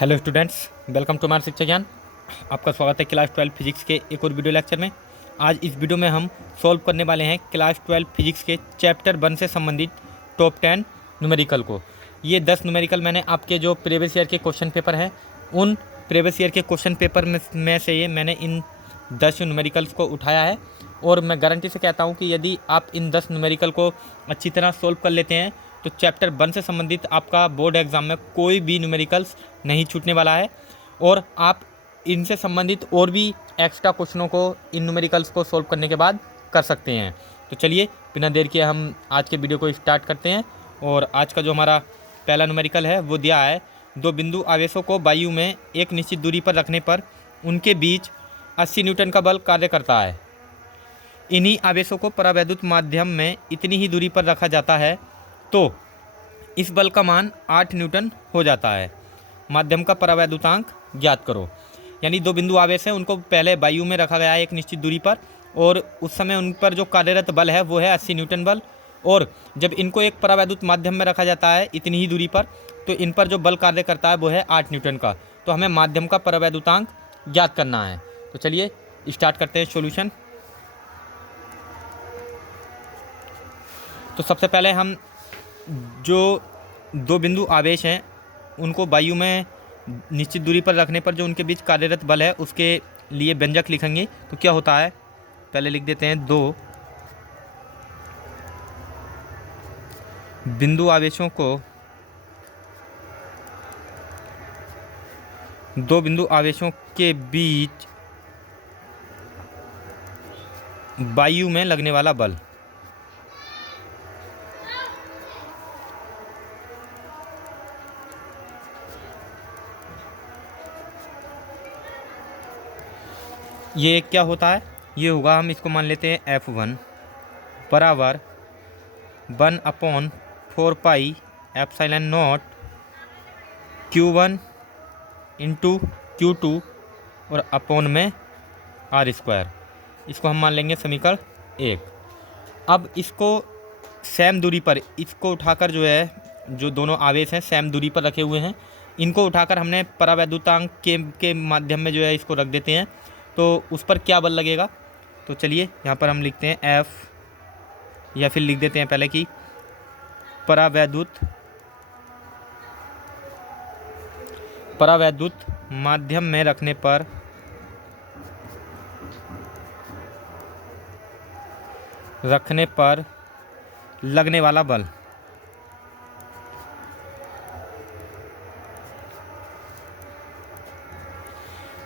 Hello students, welcome to हमारा शिक्षा ज्ञान। आपका स्वागत है क्लास 12 फिजिक्स के एक और वीडियो लेक्चर में। आज इस वीडियो में हम सॉल्व करने वाले हैं क्लास 12 फिजिक्स के चैप्टर 1 से संबंधित टॉप 10 न्यूमेरिकल को। ये 10 न्यूमेरिकल मैंने आपके जो प्रीवियस ईयर के क्वेश्चन पेपर हैं उन प्रीवियस ईयर के क्वेश्चन पेपर में से ये मैंने इन 10 न्यूमेरिकल्स को उठाया है। और मैं गारंटी से कहता हूँ कि यदि आप इन 10 न्यूमेरिकल को अच्छी तरह सॉल्व कर लेते हैं तो चैप्टर 1 से संबंधित आपका बोर्ड एग्ज़ाम में कोई भी न्यूमेरिकल्स नहीं छूटने वाला है। और आप इनसे संबंधित और भी एक्स्ट्रा क्वेश्चनों को इन न्यूमेरिकल्स को सॉल्व करने के बाद कर सकते हैं। तो चलिए बिना देर किए हम आज के वीडियो को स्टार्ट करते हैं। और आज का जो हमारा पहला न्यूमेरिकल है वो दिया है, दो बिंदु आवेशों को वायु में एक निश्चित दूरी पर रखने पर उनके बीच 80 न्यूटन का बल कार्य करता है। इन्हीं आवेशों को परावैद्युत माध्यम में इतनी ही दूरी पर रखा जाता है तो इस बल का मान 8 न्यूटन हो जाता है। माध्यम का परावैद्युतांक ज्ञात करो। यानी दो बिंदु आवेश हैं, उनको पहले वायु में रखा गया है एक निश्चित दूरी पर, और उस समय उन पर जो कार्यरत बल है वो है 80 न्यूटन बल। और जब इनको एक परावैद्युत माध्यम में रखा जाता है इतनी ही दूरी पर, तो इन पर जो बल कार्य करता है वो है 8 न्यूटन का। तो हमें माध्यम का परावैद्युतांक ज्ञात करना है। तो चलिए स्टार्ट करते हैं सॉल्यूशन। तो सबसे पहले हम जो दो बिंदु आवेश हैं उनको वायु में निश्चित दूरी पर रखने पर जो उनके बीच कार्यरत बल है उसके लिए व्यंजक लिखेंगे। तो क्या होता है, पहले लिख देते हैं, दो बिंदु आवेशों को दो बिंदु आवेशों के बीच वायु में लगने वाला बल। ये क्या होता है, ये होगा, हम इसको मान लेते हैं F1 बराबर 1/4 pi epsilon not Q1 into Q2 और अपॉन में R²। इसको हम मान लेंगे समीकरण 1। अब इसको सेम दूरी पर, इसको उठाकर जो है, जो दोनों आवेश हैं सेम दूरी पर रखे हुए हैं, इनको उठाकर हमने परावैद्युतांक के माध्यम में जो है इसको रख देते हैं। तो उस पर क्या बल लगेगा, तो चलिए यहाँ पर हम लिखते हैं F, या फिर लिख देते हैं पहले कि परावैद्युत माध्यम में रखने पर लगने वाला बल।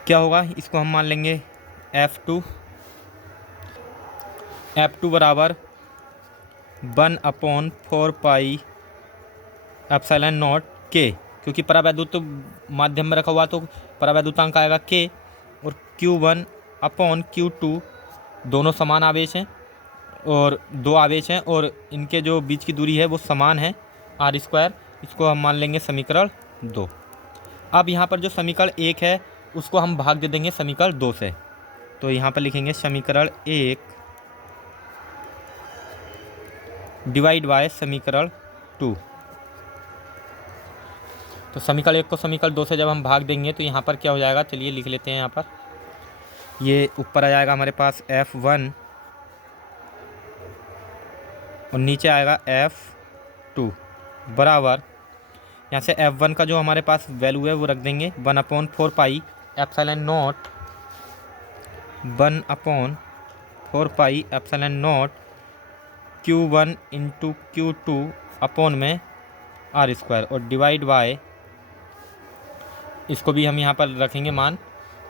क्या होगा, इसको हम मान लेंगे F2 बराबर 1/4 पाई एप्सिलॉन नॉट K, क्योंकि परावैद्युत माध्यम में रखा हुआ तो परावैद्युतांक आएगा K, और Q1/Q2 दोनों समान आवेश हैं और दो आवेश हैं और इनके जो बीच की दूरी है वो समान है R²। इसको हम मान लेंगे समीकरण 2। अब यहाँ पर जो समीकरण 1 है उसको हम भाग दे देंगे समीकरण 2 से। तो यहाँ पर लिखेंगे समीकरण 1 डिवाइड बाय समीकरण 2। तो समीकरण 1 को समीकरण 2 से जब हम भाग देंगे तो यहाँ पर क्या हो जाएगा, चलिए लिख लेते हैं। यहाँ पर ये ऊपर आ जाएगा हमारे पास F1 और नीचे आएगा F2 बराबर, यहाँ से F1 का जो हमारे पास वैल्यू है वो रख देंगे 1/4 pi epsilon not 1/4 pi epsilon not Q1 into Q2 upon में R², और डिवाइड बाय, इसको भी हम यहाँ पर रखेंगे मान,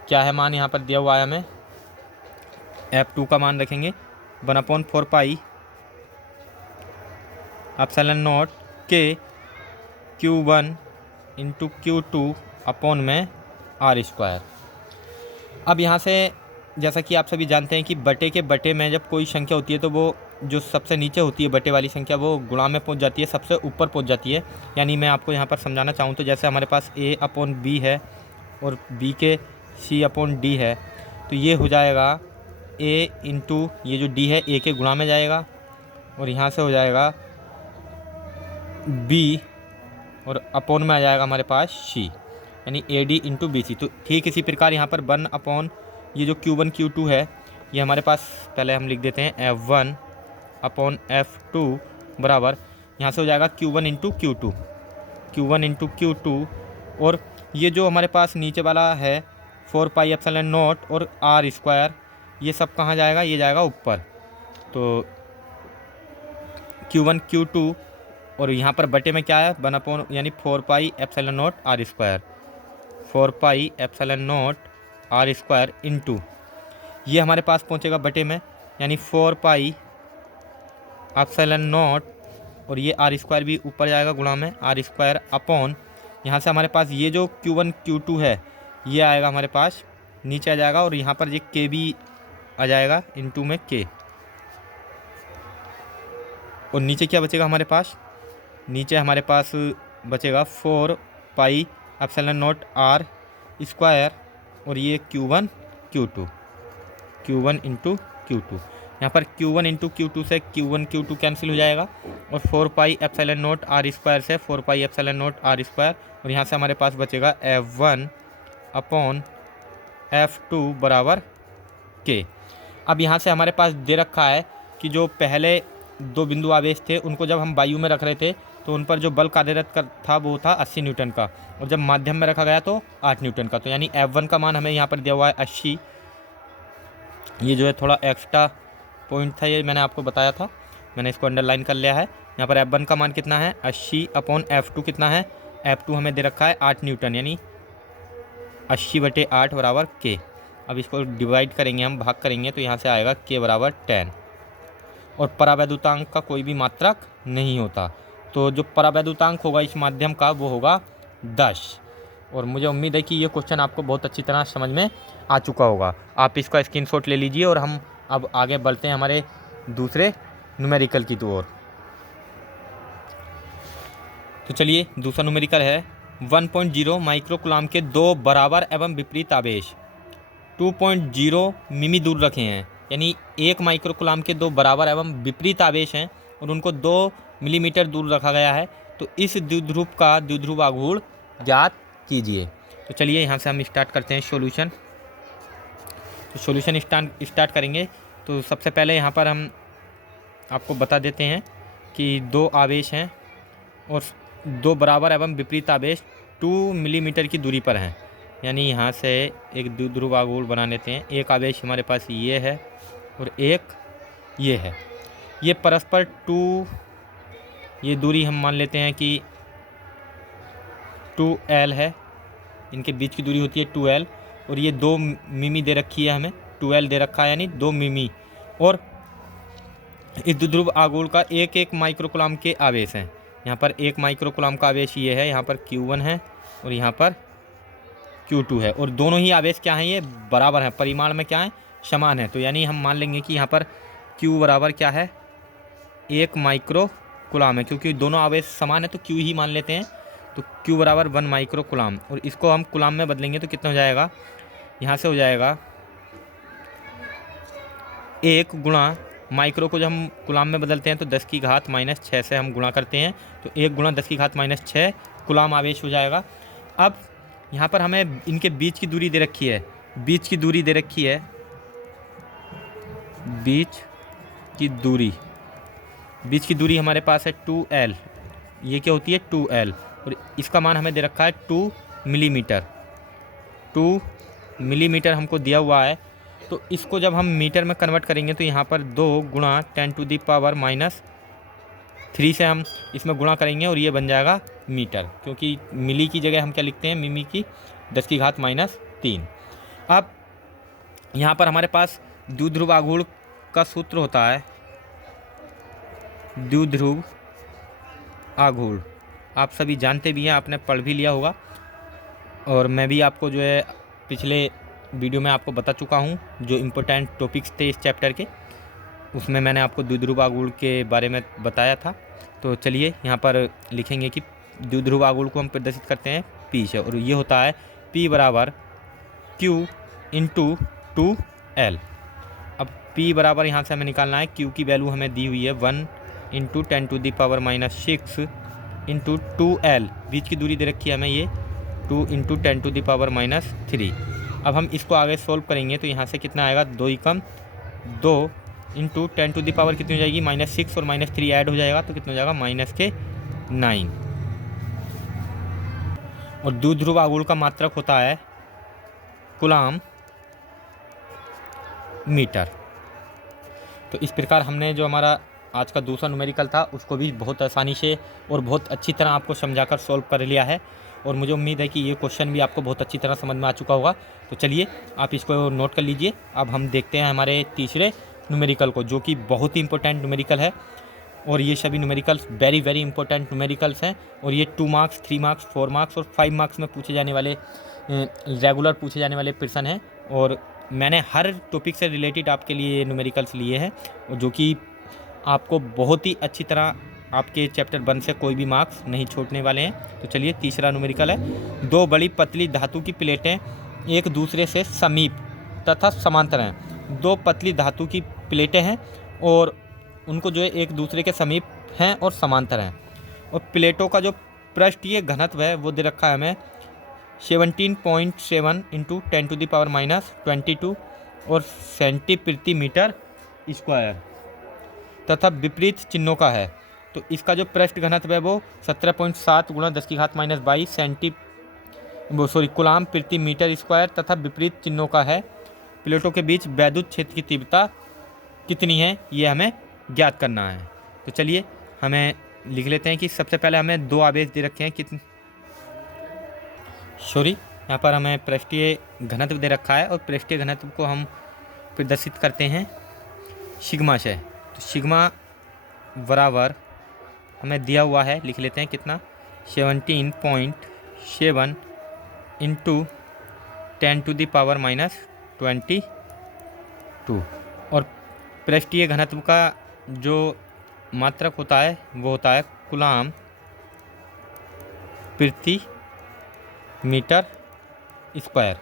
क्या है मान यहाँ पर दिया हुआ है हमें, F2 का मान रखेंगे 1/4 पाई एप्सिलॉन नॉट के Q1 इंटू Q2 अपॉन में R²। अब यहाँ से जैसा कि आप सभी जानते हैं कि बटे के बटे में जब कोई संख्या होती है तो वो जो सबसे नीचे होती है बटे वाली संख्या वो गुणा में पहुँच जाती है, सबसे ऊपर पहुँच जाती है। यानी मैं आपको यहाँ पर समझाना चाहूँ तो जैसे हमारे पास A/B है और B के C/D है, तो ये हो जाएगा A इंटू ये जो D है A के गुणा में जाएगा, और यहाँ से हो जाएगा B और अपॉन में आ जाएगा हमारे पास C। यानी AD इंटू BC। तो ठीक इसी प्रकार यहाँ पर 1 अपॉन ये जो Q1 Q2 है ये हमारे पास, पहले हम लिख देते हैं F1 अपॉन F2 बराबर, यहाँ से हो जाएगा Q1 into Q2, Q1 into Q2। और ये जो हमारे पास नीचे वाला है 4 पाई एप्सिलॉन नॉट और R स्क्वायर, ये सब कहाँ जाएगा, ये जाएगा ऊपर। तो Q1 Q2 और यहाँ पर बटे में क्या है 1 अपॉन यानी 4 pi epsilon not R square, 4 pi epsilon not R square into ये हमारे पास पहुँचेगा बटे में, यानी 4 पाई एप्सिलॉन नॉट और ये R स्क्वायर भी ऊपर जाएगा गुणा में R स्क्वायर अपॉन, यहाँ से हमारे पास ये जो Q1 Q2 है ये आएगा हमारे पास नीचे आ जाएगा, और यहाँ पर ये K भी आ जाएगा इंटू में K। और नीचे क्या बचेगा हमारे पास, नीचे हमारे पास बचेगा 4 pi epsilon not R square और ये Q1 Q2, Q1 into Q2। यहाँ पर Q1 इंटू Q2 से Q1 Q2 कैंसिल हो जाएगा, और 4 pi epsilon not R square से 4 pi epsilon not R square, और यहाँ से हमारे पास बचेगा F1 अपॉन F2 बराबर K। अब यहाँ से हमारे पास दे रखा है कि जो पहले दो बिंदु आवेश थे उनको जब हम वायु में रख रहे थे तो उन पर जो बल कार्यरत था वो था 80 न्यूटन का, और जब माध्यम में रखा गया तो 8 न्यूटन का। तो यानी F1 का मान हमें यहाँ पर दिया हुआ है 80। ये जो है थोड़ा एक्स्ट्रा पॉइंट था, ये मैंने आपको बताया था, मैंने इसको अंडरलाइन कर लिया है। यहाँ पर F1 का मान कितना है 80 अपॉन F2 कितना है, F2 हमें दे रखा है 8 न्यूटन, यानी 80/8 बराबर K। अब इसको डिवाइड करेंगे, हम भाग करेंगे, तो यहाँ से आएगा K बराबर 10। और परावैद्युतांक का कोई भी मात्रक नहीं होता, तो जो परावैद्युतांक होगा इस माध्यम का वो होगा 10। और मुझे उम्मीद है कि ये क्वेश्चन आपको बहुत अच्छी तरह समझ में आ चुका होगा। आप इसका स्क्रीनशॉट ले लीजिए और हम अब आगे बढ़ते हैं हमारे दूसरे न्यूमेरिकल की ओर। तो चलिए, दूसरा न्यूमेरिकल है 1.0 माइक्रोकुलाम के दो बराबर एवं विपरीत आवेश 2.0 मिमी दूर रखे हैं, यानी 1 माइक्रोकुलाम के दो बराबर एवं विपरीत आवेश हैं और उनको 2 मिलीमीटर दूर रखा गया है। तो इस द्विध्रुव का द्विध्रुव आघूर्ण ज्ञात कीजिए। तो चलिए यहाँ से हम स्टार्ट करते हैं सॉल्यूशन। तो सॉल्यूशन स्टार्ट करेंगे। तो सबसे पहले यहाँ पर हम आपको बता देते हैं कि दो आवेश हैं और दो बराबर एवं विपरीत आवेश 2 मिलीमीटर की दूरी पर हैं, यानी यहाँ से एक द्विध्रुव आघूर्ण बना लेते हैं। एक आवेश हमारे पास ये है और एक ये है, ये परस्पर 2, ये दूरी हम मान लेते हैं कि 2L है, इनके बीच की दूरी होती है 2L, और ये 2 मिमी दे रखी है हमें, 2L दे रखा है यानी 2 मिमी। और इस द्विध्रुव आघूर्ण का 1 माइक्रोकुलाम के आवेश हैं। यहाँ पर 1 माइक्रोकुलाम का आवेश ये है, यहाँ पर Q1 है और यहाँ पर Q2 है, और दोनों ही आवेश क्या हैं, ये बराबर हैं, परिमाण में क्या है, समान है। तो यानी हम मान लेंगे कि यहाँ पर Q बराबर क्या है 1 माइक्रोकुलाम है, क्योंकि दोनों आवेश समान है तो Q ही मान लेते हैं। तो Q बराबर 1 माइक्रोकुलाम, और इसको हम कुलाम में बदलेंगे तो कितना हो जाएगा, यहाँ से हो जाएगा 1 गुणा माइक्रो को जब हम कुलाम में बदलते हैं तो 10 की घात -6 से हम गुणा करते हैं, तो 1 गुणा 10 की घात -6 कुलाम आवेश हो जाएगा। अब यहाँ पर हमें इनके बीच की दूरी दे रखी है, बीच की दूरी दे रखी है, बीच की दूरी हमारे पास है 2L, ये क्या होती है 2L, और इसका मान हमें दे रखा है 2 मिलीमीटर। 2 मिलीमीटर हमको दिया हुआ है, तो इसको जब हम मीटर में कन्वर्ट करेंगे तो यहाँ पर 2 गुणा 10⁻³ से हम इसमें गुणा करेंगे और ये बन जाएगा मीटर, क्योंकि मिली की जगह हम क्या लिखते हैं, मिमी की 10 की घात -3। अब यहाँ पर हमारे पास द्विध्रुव आघूर्ण का सूत्र होता है, द्विध्रुव आघूर्ण आप सभी जानते भी हैं, आपने पढ़ भी लिया होगा, और मैं भी आपको जो है पिछले वीडियो में आपको बता चुका हूँ, जो इम्पोर्टेंट टॉपिक्स थे इस चैप्टर के, उसमें मैंने आपको द्विध्रुव आघूर्ण के बारे में बताया था। तो चलिए यहाँ पर लिखेंगे कि द्विध्रुव आघूर्ण को हम प्रदर्शित करते हैं P से, और ये होता है P बराबर Q इंटू 2L। अब P बराबर यहाँ से हमें निकालना है, Q की वैल्यू हमें दी हुई है 1 × 10⁻⁻6 इंटू 2L, बीच की दूरी दे रखी है हमें ये 2 इंटू 10⁻³ अब हम इसको आगे सोल्व करेंगे तो यहाँ से कितना आएगा, 2 ही कम 2 इंटू 10 कितनी हो जाएगी, -6 और -3 ऐड हो जाएगा तो कितना हो जाएगा, -9। और द्विध्रुव आघूर्ण का मात्रक होता है कूलाम मीटर। तो इस प्रकार हमने जो हमारा आज का दूसरा न्यूमेरिकल था उसको भी बहुत आसानी से और बहुत अच्छी तरह आपको समझाकर सॉल्व कर लिया है, और मुझे उम्मीद है कि ये क्वेश्चन भी आपको बहुत अच्छी तरह समझ में आ चुका होगा। तो चलिए आप इसको नोट कर लीजिए। अब हम देखते हैं हमारे तीसरे न्यूमेरिकल को, जो कि बहुत ही इंपॉर्टेंट न्यूमेरिकल है, और ये सभी numericals very very important numericals हैं, और ये 2 मार्क्स 3 मार्क्स 4 मार्क्स और 5 मार्क्स में पूछे जाने वाले रेगुलर पूछे जाने वाले प्रश्न हैं। और मैंने हर टॉपिक से रिलेटेड आपके लिए न्यूमेरिकल्स लिए हैं, जो कि आपको बहुत ही अच्छी तरह आपके चैप्टर 1 से कोई भी मार्क्स नहीं छूटने वाले हैं। तो चलिए तीसरा न्यूमेरिकल है, 2 बड़ी पतली धातु की प्लेटें एक दूसरे से समीप तथा समांतर हैं। 2 पतली धातु की प्लेटें हैं और उनको जो है एक दूसरे के समीप हैं और समांतर हैं, और प्लेटों का जो पृष्ठीय घनत्व है वो दे रखा है हमें 17.7 इंटू 10⁻22 और सेंटीमीटर/स्क्वायर तथा विपरीत चिन्हों का है। तो इसका जो पृष्ठ घनत्व है वो 17.7 × 10⁻22 कूलाम प्रति मीटर स्क्वायर तथा विपरीत चिन्हों का है। प्लेटों के बीच वैद्युत क्षेत्र की तीव्रता कितनी है ये हमें ज्ञात करना है। तो चलिए हमें लिख लेते हैं कि सबसे पहले हमें 2 आवेश दे रखे हैं, यहाँ पर हमें पृष्ठीय घनत्व दे रखा है, और पृष्ठीय घनत्व को हम प्रदर्शित करते हैं सिग्मा से। तो सिग्मा बराबर हमें दिया हुआ है, लिख लेते हैं कितना, 17.7 इंटू 10⁻22 और पृष्ठीय घनत्व का जो मात्रक होता है वो होता है कूलाम प्रति मीटर स्क्वायर।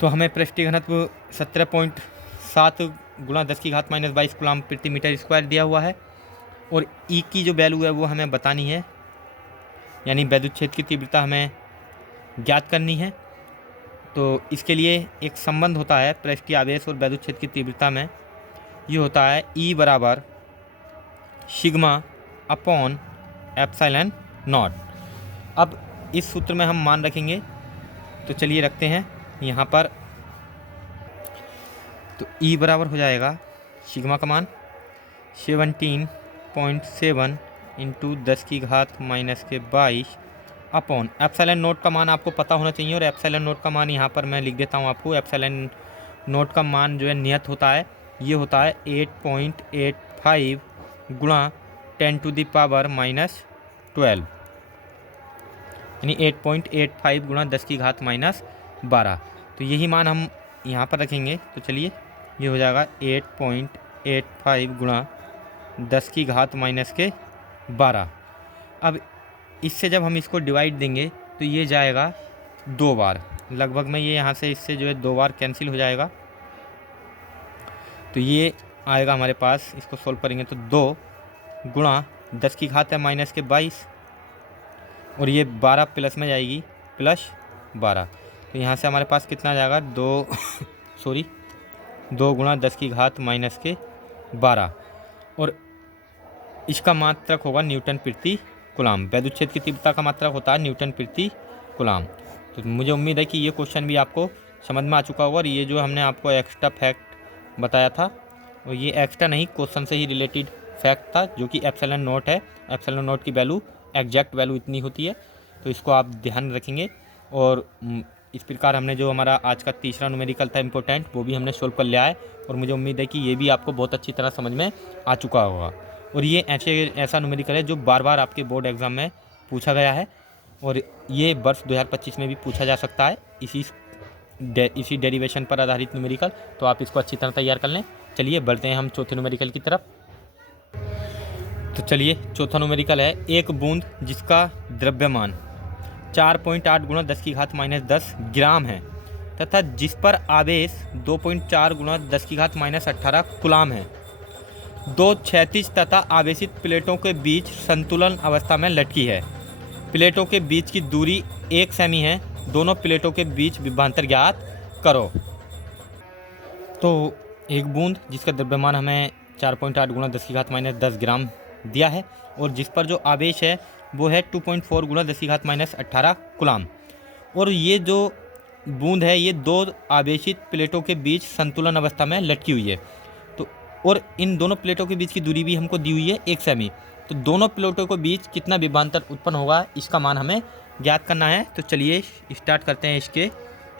तो हमें पृष्ठीय घनत्व 17.7 × 10⁻22 कूलाम प्रति मीटर स्क्वायर दिया हुआ है, और ई की जो वैल्यू है वो हमें बतानी है, यानी वैद्युत क्षेत्र की तीव्रता हमें ज्ञात करनी है। तो इसके लिए एक संबंध होता है पृष्ठीय आवेश और वैद्युत क्षेत्र की तीव्रता में, ये होता है ई बराबर σ/ε0। अब इस सूत्र में हम मान रखेंगे, तो चलिए रखते हैं यहाँ पर। तो ई बराबर हो जाएगा सिग्मा का मान 17.7 इंटू 10⁻22 अपॉन एप्सिलॉन नोट का मान आपको पता होना चाहिए, और एप्सिलॉन नोट का मान यहाँ पर मैं लिख देता हूँ आपको। एप्सिलॉन नोट का मान जो है नियत होता है, ये होता है 8.85 × 10⁻−12 यानी 8.85 × 10⁻12। तो यही मान हम यहाँ पर रखेंगे। तो चलिए ये हो जाएगा 8.85 × 10⁻12। अब इससे जब हम इसको डिवाइड देंगे तो ये जाएगा 2 बार, लगभग में ये यहाँ से इससे जो है 2 बार कैंसिल हो जाएगा। तो ये आएगा हमारे पास, इसको सोल्व करेंगे तो 2 × 10⁻−22 और ये 12 प्लस में जाएगी +12। तो यहाँ से हमारे पास कितना आ जाएगा 2 × 10⁻12 और इसका मात्रक होगा न्यूटन प्रति कूलाम। वैद्युत क्षेत्र की तीव्रता का मात्रक होता है न्यूटन प्रति कूलाम। तो मुझे उम्मीद है कि ये क्वेश्चन भी आपको समझ में आ चुका होगा, और ये जो हमने आपको एक्स्ट्रा फैक्ट बताया था, और ये एक्स्ट्रा नहीं, क्वेश्चन से ही रिलेटेड फैक्ट था, जो कि एप्सिलॉन नोट है। एप्सिलॉन नोट की वैल्यू एग्जैक्ट वैल्यू इतनी होती है, तो इसको आप ध्यान रखेंगे। और इस प्रकार हमने जो हमारा आज का तीसरा न्यूमेरिकल था इम्पोर्टेंट, वो भी हमने सोल्व कर लिया है, और मुझे उम्मीद है कि ये भी आपको बहुत अच्छी तरह समझ में आ चुका होगा। और ये ऐसा न्यूमेरिकल है जो बार बार आपके बोर्ड एग्ज़ाम में पूछा गया है, और ये वर्ष 2025 में भी पूछा जा सकता है इसी डेरिवेशन पर आधारित न्यूमेरिकल। तो आप इसको अच्छी तरह तैयार कर लें। चलिए बढ़ते हैं हम चौथे न्यूमेरिकल की तरफ। तो चलिए चौथा न्यूमेरिकल है, एक बूंद जिसका द्रव्यमान 4.8 × 10⁻10 ग्राम है तथा जिस पर आवेश 2.4 × 10⁻18 कूलाम है, 2 क्षैतिज तथा आवेशित प्लेटों के बीच संतुलन अवस्था में लटकी है। प्लेटों के बीच की दूरी 1 सेमी है, दोनों प्लेटों के बीच विभवांतर ज्ञात करो। तो एक बूंद जिसका द्रव्यमान हमें 4.8 गुणा 10⁻10 ग्राम दिया है और जिस पर जो आवेश है वो है 2.4 गुणा 10⁻18 कूलाम। और ये जो बूंद है ये 2 आवेशित प्लेटों के बीच संतुलन अवस्था में लटकी हुई है। तो और इन दोनों प्लेटों के बीच की दूरी भी हमको दी हुई है 1 सेमी। तो दोनों प्लेटों के बीच कितना विभवांतर उत्पन्न होगा इसका मान हमें ज्ञात करना है। तो चलिए स्टार्ट करते हैं इसके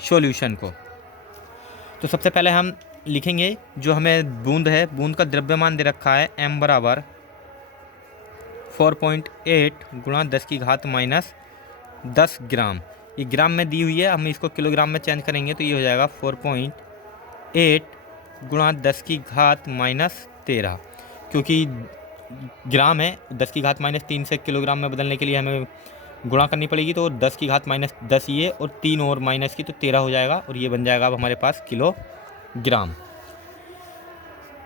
सॉल्यूशन को। तो सबसे पहले हम लिखेंगे जो हमें बूंद है, बूंद का द्रव्यमान दे रखा है m बराबर 4.8 गुणा 10⁻10 ग्राम। ये ग्राम में दी हुई है, हम इसको किलोग्राम में चेंज करेंगे तो ये हो जाएगा 4.8 गुणा 10⁻13। क्योंकि ग्राम है 10⁻3 से किलोग्राम में बदलने के लिए हमें गुणा करनी पड़ेगी, तो 10⁻10 ये और 3 और माइनस की तो 13 हो जाएगा और ये बन जाएगा अब हमारे पास किलोग्राम।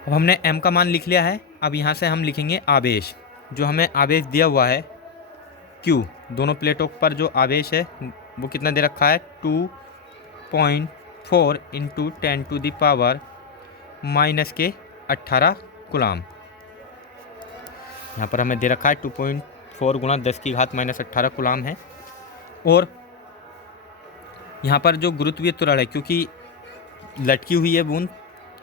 अब हमने m का मान लिख लिया है। अब यहाँ से हम लिखेंगे आवेश। जो हमें आवेश दिया हुआ है Q, दोनों प्लेटों पर जो आवेश है वो कितना दे रखा है 2.4 इंटू 10⁻18 कूलाम। यहाँ पर हमें दे रखा है 2.4 गुणा 10⁻18 कूलाम है। और यहाँ पर जो गुरुत्वीय त्वरण है, क्योंकि लटकी हुई है बूंद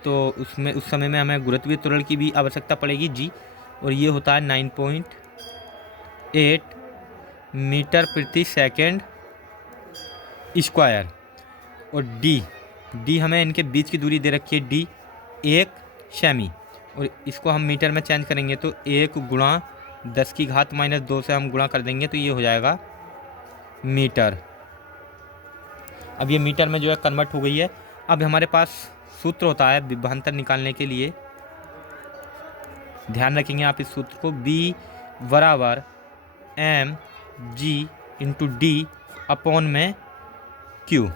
तो उसमें उस समय में हमें गुरुत्वीय त्वरण की भी आवश्यकता पड़ेगी g, और ये होता है 9.8 मीटर प्रति सेकंड स्क्वायर। और d हमें इनके बीच की दूरी दे रखी है d 1 सेमी, और इसको हम मीटर में चेंज करेंगे तो 1 गुणा 10⁻2 से हम गुणा कर देंगे तो ये हो जाएगा मीटर। अब ये मीटर में जो है कन्वर्ट हो गई है। अब हमारे पास सूत्र होता है विभवांतर निकालने के लिए, ध्यान रखेंगे आप इस सूत्र को, B बराबर mg इंटू डी अपॉन में Q।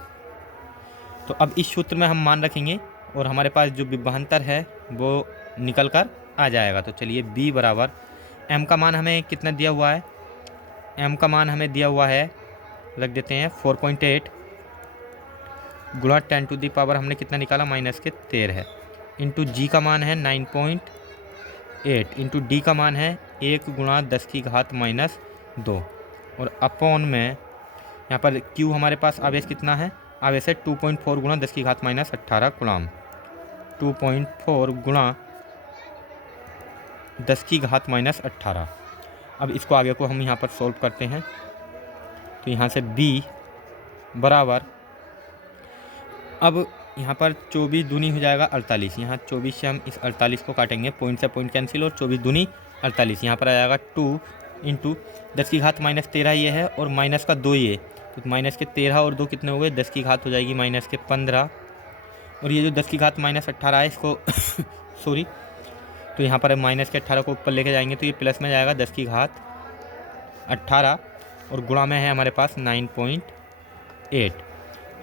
तो अब इस सूत्र में हम मान रखेंगे और हमारे पास जो विभवांतर है वो निकल कर आ जाएगा। तो चलिए B बराबर m का मान हमें कितना दिया हुआ है, m का मान हमें दिया हुआ है, रख देते हैं 4.8 गुणा 10⁻, हमने कितना निकाला -13 इंटू जी का मान है 9.8 इंटू डी का मान है 1 गुणा 10⁻2 और अपॉन में यहाँ पर Q हमारे पास आवेश कितना है, आवेश है 2.4 गुणा 10⁻18 कूलाम। 2.4 गुणा 10⁻18। अब इसको आगे को हम यहाँ पर सॉल्व करते हैं। तो यहाँ से B बराबर, अब यहाँ पर 24 दूनी हो जाएगा 48, यहाँ 24 से हम इस 48 को काटेंगे, पॉइंट से पॉइंट कैंसिल और 24 दूनी 48। यहाँ पर आ जाएगा 2 इंटू 10⁻13 ये है और माइनस का 2 ये, तो माइनस के 13 और 2 कितने हो गए, 10 की घात हो जाएगी -15। और ये जो 10⁻18 है इसको सॉरी, तो यहाँ पर -18 को ऊपर लेके जाएंगे तो ये प्लस में जाएगा 10⁻18 और गुणा में है हमारे पास 9.8।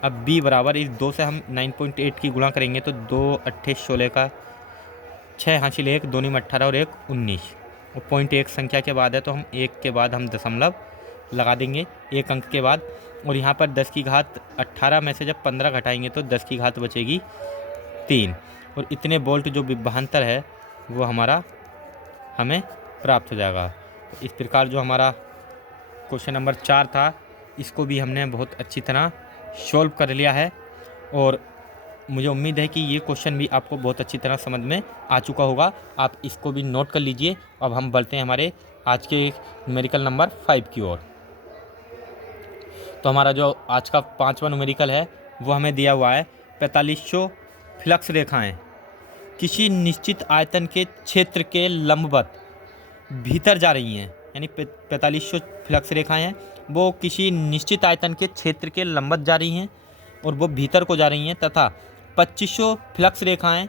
अब B बराबर इस 2 से हम 9.8 की गुणा करेंगे तो 2 8 16 का 6 हासिल 1 2 में 18 और 1 19 और पॉइंट एक संख्या के बाद है तो हम एक के बाद हम दशमलव लगा देंगे एक अंक के बाद। और यहाँ पर 10⁻18 में से जब 15 घटाएंगे तो 10 की घात बचेगी 3 और इतने वोल्ट जो विभवांतर है वो हमारा हमें प्राप्त हो जाएगा। तो इस प्रकार जो हमारा क्वेश्चन नंबर 4 था इसको भी हमने बहुत अच्छी तरह सॉल्व कर लिया है और मुझे उम्मीद है कि ये क्वेश्चन भी आपको बहुत अच्छी तरह समझ में आ चुका होगा। आप इसको भी नोट कर लीजिए। अब हम बढ़ते हैं हमारे आज के न्यूमेरिकल नंबर 5 की ओर। तो हमारा जो आज का 5वां न्यूमेरिकल है वो हमें दिया हुआ है 4500 फ्लक्स रेखाएं किसी निश्चित आयतन के क्षेत्र के लंबवत भीतर जा रही हैं, यानी 4500 फ्लक्स रेखाएं हैं वो किसी निश्चित आयतन के क्षेत्र के लंबवत जा रही हैं और वो भीतर को जा रही हैं तथा 2500 फ्लक्स रेखाएं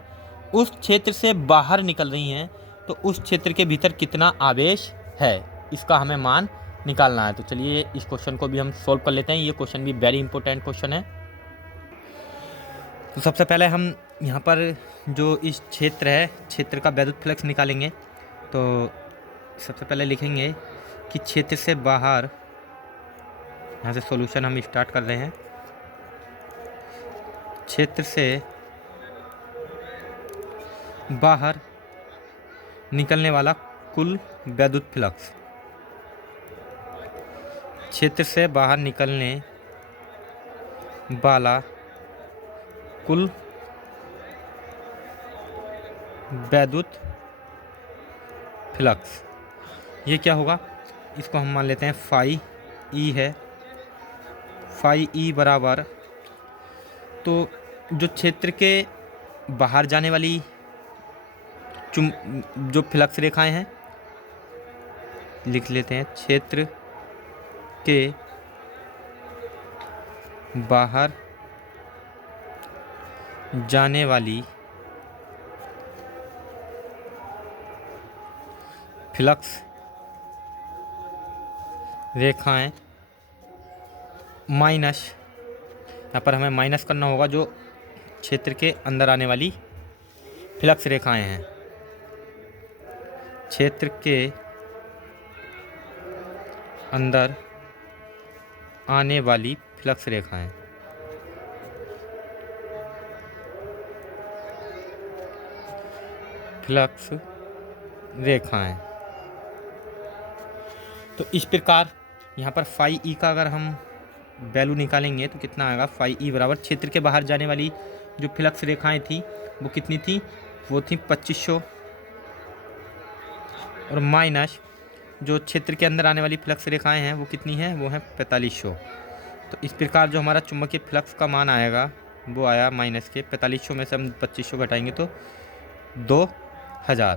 उस क्षेत्र से बाहर निकल रही हैं। तो उस क्षेत्र के भीतर कितना आवेश है इसका हमें मान निकालना है। तो चलिए इस क्वेश्चन को भी हम सॉल्व कर लेते हैं। ये क्वेश्चन भी वेरी इंपॉर्टेंट क्वेश्चन है। तो सबसे पहले हम यहाँ पर जो इस क्षेत्र है क्षेत्र का वैद्युत फ्लक्स निकालेंगे। तो सबसे पहले लिखेंगे कि क्षेत्र से बाहर यहाँ से सॉल्यूशन हम स्टार्ट कर रहे हैं। क्षेत्र से बाहर निकलने वाला कुल वैद्युत फ्लक्स, क्षेत्र से बाहर निकलने वाला कुल वैद्युत फ्लक्स, ये क्या होगा, इसको हम मान लेते हैं फाई ई है। फाई ई बराबर, तो जो क्षेत्र के बाहर जाने वाली जो फ्लक्स रेखाएं हैं, लिख लेते हैं क्षेत्र के बाहर जाने वाली फ्लक्स रेखाएं माइनस, यहाँ पर हमें माइनस करना होगा जो क्षेत्र के अंदर आने वाली फ्लक्स रेखाएं हैं। क्षेत्र के अंदर आने वाली फ्लक्स रेखाएं, फ्लक्स रेखाएं। तो इस प्रकार यहाँ पर फाई ई का अगर हम वैल्यू निकालेंगे तो कितना आएगा, फाई ई बराबर क्षेत्र के बाहर जाने वाली जो फ्लक्स रेखाएं थी वो कितनी थी, वो थी 2500, और माइनस जो क्षेत्र के अंदर आने वाली फ्लक्स रेखाएं हैं वो कितनी हैं, वो हैं 4500। तो इस प्रकार जो हमारा चुंबकीय फ्लक्स का मान आएगा वो आया माइनस के 4500 में से हम 2500 घटाएंगे तो 2000।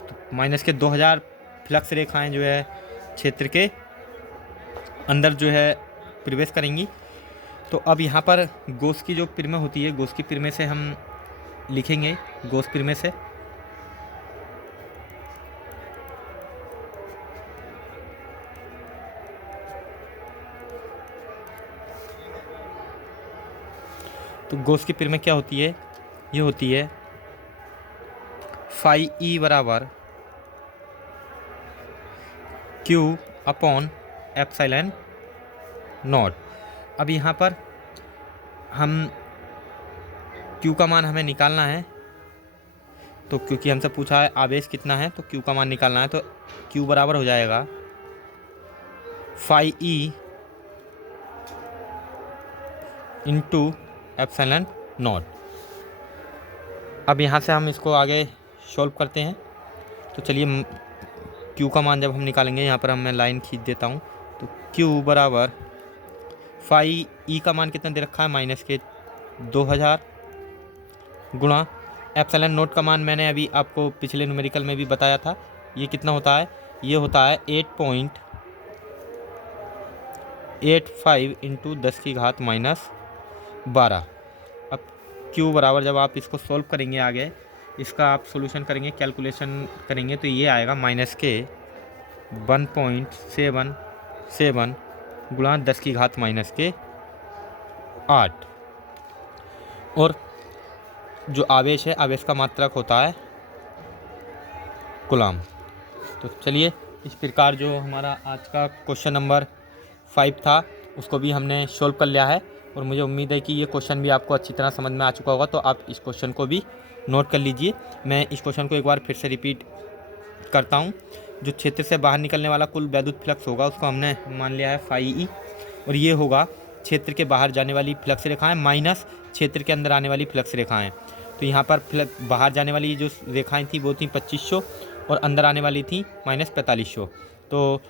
तो माइनस के 2000 फ्लक्स रेखाएं जो है क्षेत्र के अंदर जो है प्रवेश करेंगी। तो अब यहाँ पर गॉस की जो प्रमेय होती है, गॉस की प्रमेय से हम लिखेंगे, गॉस प्रमेय से तो गॉस की प्रमेय क्या होती है, ये होती है फाई ई बराबर क्यू अपॉन एप्सिलॉन नॉट। अब यहाँ पर हम Q का मान हमें निकालना है, तो क्योंकि हमसे पूछा है आवेश कितना है तो Q का मान निकालना है, तो Q बराबर हो जाएगा phi E into epsilon naught. अब यहाँ से हम इसको आगे सॉल्व करते हैं। तो चलिए Q का मान जब हम निकालेंगे, यहाँ पर मैं लाइन खींच देता हूँ, तो Q बराबर फाई ई का मान कितना दे रखा है, माइनस के 2000 गुणा एप्सिलॉन नोट का मान मैंने अभी आपको पिछले न्यूमेरिकल में भी बताया था, ये कितना होता है, ये होता है 8.85 इंटू 10 की घात माइनस 12। अब Q बराबर जब आप इसको सॉल्व करेंगे, आगे इसका आप सॉल्यूशन करेंगे, कैलकुलेशन करेंगे, तो ये आएगा माइनस के 1.77 गुणा 10 की घात माइनस के 8। और जो आवेश है, आवेश का मात्रक होता है कूलम। तो चलिए इस प्रकार जो हमारा आज का क्वेश्चन नंबर 5 था उसको भी हमने सॉल्व कर लिया है, और मुझे उम्मीद है कि ये क्वेश्चन भी आपको अच्छी तरह समझ में आ चुका होगा। तो आप इस क्वेश्चन को भी नोट कर लीजिए। मैं इस क्वेश्चन को एक बार फिर से रिपीट करता हूँ। जो क्षेत्र से बाहर निकलने वाला कुल वैद्युत फ्लक्स होगा उसको हमने मान लिया है फाई ई, और ये होगा क्षेत्र के बाहर जाने वाली फ्लक्स रेखाएं माइनस क्षेत्र के अंदर आने वाली फ्लक्स रेखाएं। तो यहाँ पर बाहर जाने वाली जो रेखाएं थी वो थी 2500 और अंदर आने वाली थी माइनस 4500। तो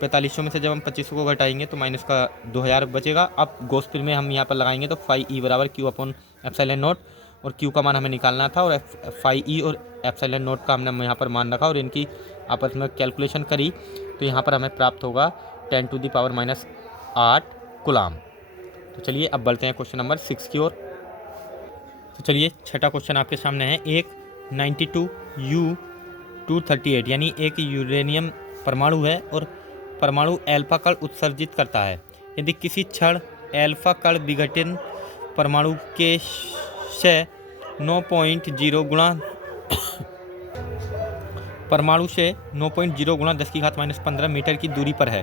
4500 में से जब हम 2500 को घटाएंगे तो माइनस का 2000 बचेगा। अब गॉस प्रमेय में हम यहाँ पर लगाएंगे तो फाई ई बराबर क्यू अपॉन एप्सिलॉन नॉट, और क्यू का मान हमें निकालना था, और फाई ई और एप्सिलॉन नॉट का हमने यहाँ पर मान रखा और इनकी आपस में कैलकुलेशन करी, तो यहाँ पर हमें प्राप्त होगा 10⁻⁸ कूलम। तो चलिए अब बढ़ते हैं क्वेश्चन नंबर 6 की ओर। तो चलिए छठा क्वेश्चन आपके सामने है। एक 92U238 यानी एक यूरेनियम परमाणु है और परमाणु अल्फा कण उत्सर्जित करता है। यदि किसी क्षण अल्फा कण विघटन परमाणु के से 9.0 गुणा परमाणु से 9.0 गुणा 10 की घात -15 मीटर की दूरी पर है,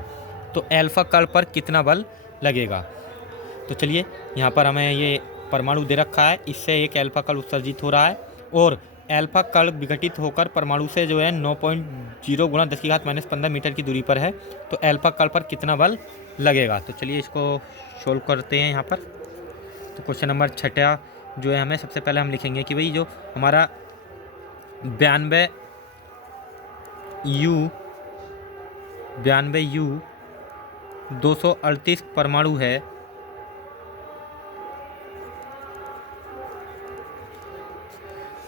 तो अल्फा कण पर कितना बल लगेगा। तो चलिए, यहाँ पर हमें ये परमाणु दे रखा है, इससे एक अल्फा कण उत्सर्जित हो रहा है और अल्फा कण विघटित होकर परमाणु से जो है 9.0 गुणा 10⁻⁻15 मीटर की दूरी पर है। तो अल्फा कण पर कितना बल लगेगा? तो चलिए इसको सोल्व करते हैं यहाँ पर। तो क्वेश्चन नंबर 6 जो है, हमें सबसे पहले हम लिखेंगे कि भाई जो हमारा 92U 238 परमाणु है,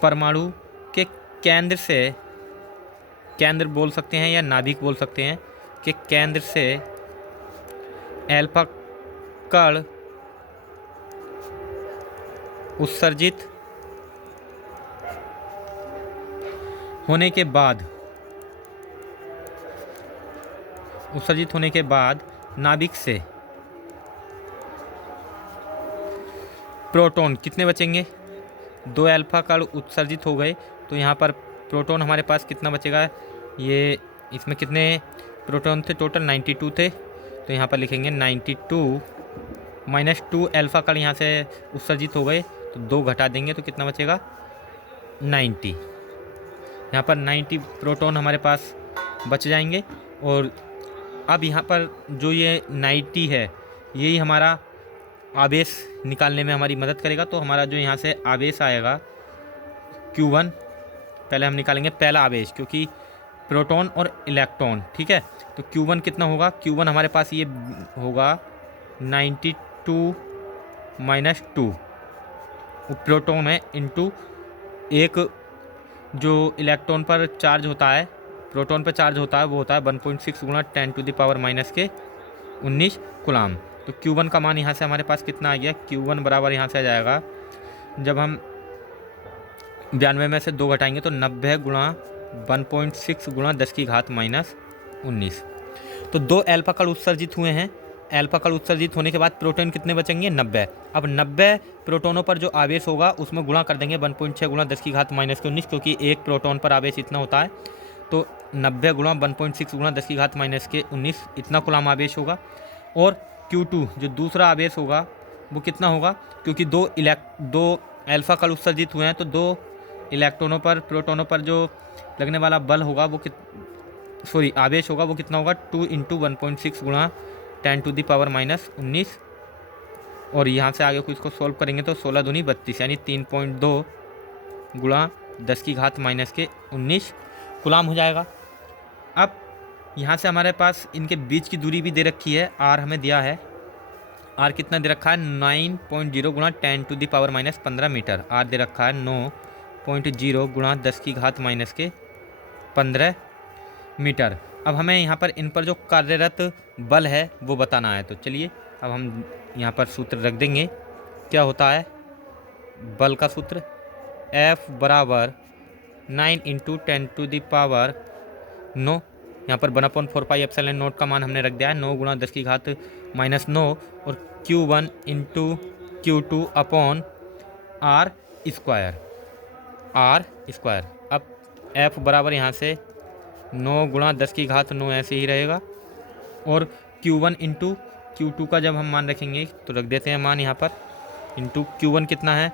परमाणु के केंद्र से, केंद्र बोल सकते हैं या नाभिक बोल सकते हैं, कि केंद्र से अल्फा कण उत्सर्जित होने के बाद नाभिक से प्रोटॉन कितने बचेंगे? 2 अल्फा कण उत्सर्जित हो गए, तो यहाँ पर प्रोटॉन हमारे पास कितना बचेगा? ये इसमें कितने प्रोटॉन थे? टोटल 92 थे। तो यहाँ पर लिखेंगे 92 माइनस 2 अल्फा कण यहाँ से उत्सर्जित हो गए, तो 2 घटा देंगे तो कितना बचेगा? 90। यहाँ पर 90 प्रोटॉन हमारे पास बच जाएंगे। और अब यहाँ पर जो ये 90 है, यही हमारा आवेश निकालने में हमारी मदद करेगा। तो हमारा जो यहाँ से आवेश आएगा Q1, पहले हम निकालेंगे पहला आवेश, क्योंकि प्रोटॉन और इलेक्ट्रॉन, ठीक है। तो Q1 कितना होगा? Q1 हमारे पास ये होगा 92 माइनस 2 प्रोटॉन है इंटू एक जो इलेक्ट्रॉन पर चार्ज होता है, प्रोटॉन पर चार्ज होता है, वो होता है 1.6 गुणा 10⁻⁻19 कूलाम। तो Q1 का मान यहाँ से हमारे पास कितना आ गया? Q1 बराबर यहाँ से आ जाएगा, जब हम 92 में से 2 घटाएंगे तो 90 गुणा 1.6 गुणा 10⁻⁻19। तो 2 अल्फा कण उत्सर्जित हुए हैं। अल्फा कण उत्सर्जित होने के बाद प्रोटॉन कितने बचेंगे? 90। अब 90 प्रोटॉनों पर जो आवेश होगा उसमें गुणा कर देंगे 1.6 गुणा 10⁻⁻19, क्योंकि एक प्रोटॉन पर आवेश इतना होता है। तो 90 गुणा 1.6 गुणा 10⁻⁻19 इतना कूलाम आवेश होगा। और Q2 जो दूसरा आवेश होगा वो कितना होगा? क्योंकि 2 अल्फा कण उत्सर्जित हुए हैं, तो 2 इलेक्ट्रॉनों पर, प्रोटॉनों पर जो लगने वाला बल होगा वो आवेश होगा, वो कितना होगा? 2 इंटू 1.6 गुणा 10⁻⁻19। और यहाँ से आगे को इसको सॉल्व करेंगे तो 16 दूनी 32, यानी 3.2 गुणा 10⁻⁻19 कूलाम हो जाएगा। अब यहाँ से हमारे पास इनके बीच की दूरी भी दे रखी है, R हमें दिया है। R कितना दे रखा है? 9.0 गुणा 10⁻⁻15 मीटर। R दे रखा है 9.0 गुणा 10⁻⁻15 मीटर। अब हमें यहाँ पर इन पर जो कार्यरत बल है वो बताना है। तो चलिए अब हम यहाँ पर सूत्र रख देंगे। क्या होता है बल का सूत्र? F बराबर 9 इंटू 10⁻9, यहाँ पर 1/4πε0 का मान हमने रख दिया है, 9 गुणा 10⁻⁻9, और Q1 into Q2 upon R square. अब F बराबर यहाँ से 9 गुणा 10⁻9 ऐसे ही रहेगा, और Q1 इंटू Q2 का जब हम मान रखेंगे तो रख देते हैं मान यहाँ पर, इंटू Q1 कितना है?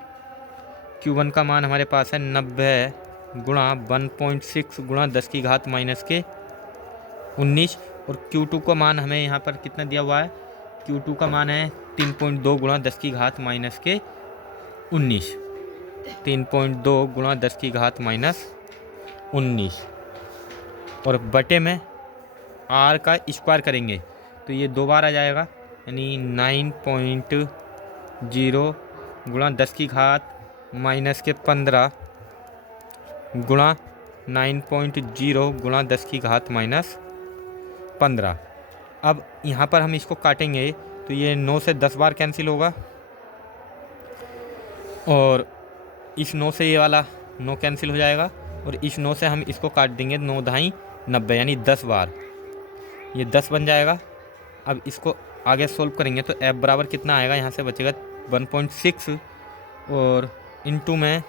Q1 का मान हमारे पास है 90 गुणा 1.6 गुणा 10⁻⁻19, और Q2 का मान हमें यहाँ पर कितना दिया हुआ है? Q2 का मान है 3.2 गुणा 10⁻⁻19, 3.2 गुणा 10⁻⁻19, और बटे में R का स्क्वायर करेंगे तो ये 2 बार आ जाएगा, यानी 9.0 गुणा 10⁻⁻15 गुणा 9.0 गुणा 10⁻⁻15। अब यहाँ पर हम इसको काटेंगे तो ये 9 से 10 बार कैंसिल होगा, और इस 9 से ये वाला 9 कैंसिल हो जाएगा, और इस 9 से हम इसको काट देंगे 9 दाई 90, यानी 10 बार, ये 10 बन जाएगा। अब इसको आगे सोल्व करेंगे तो F बराबर कितना आएगा? यहाँ से बचेगा 1.6, और इनटू में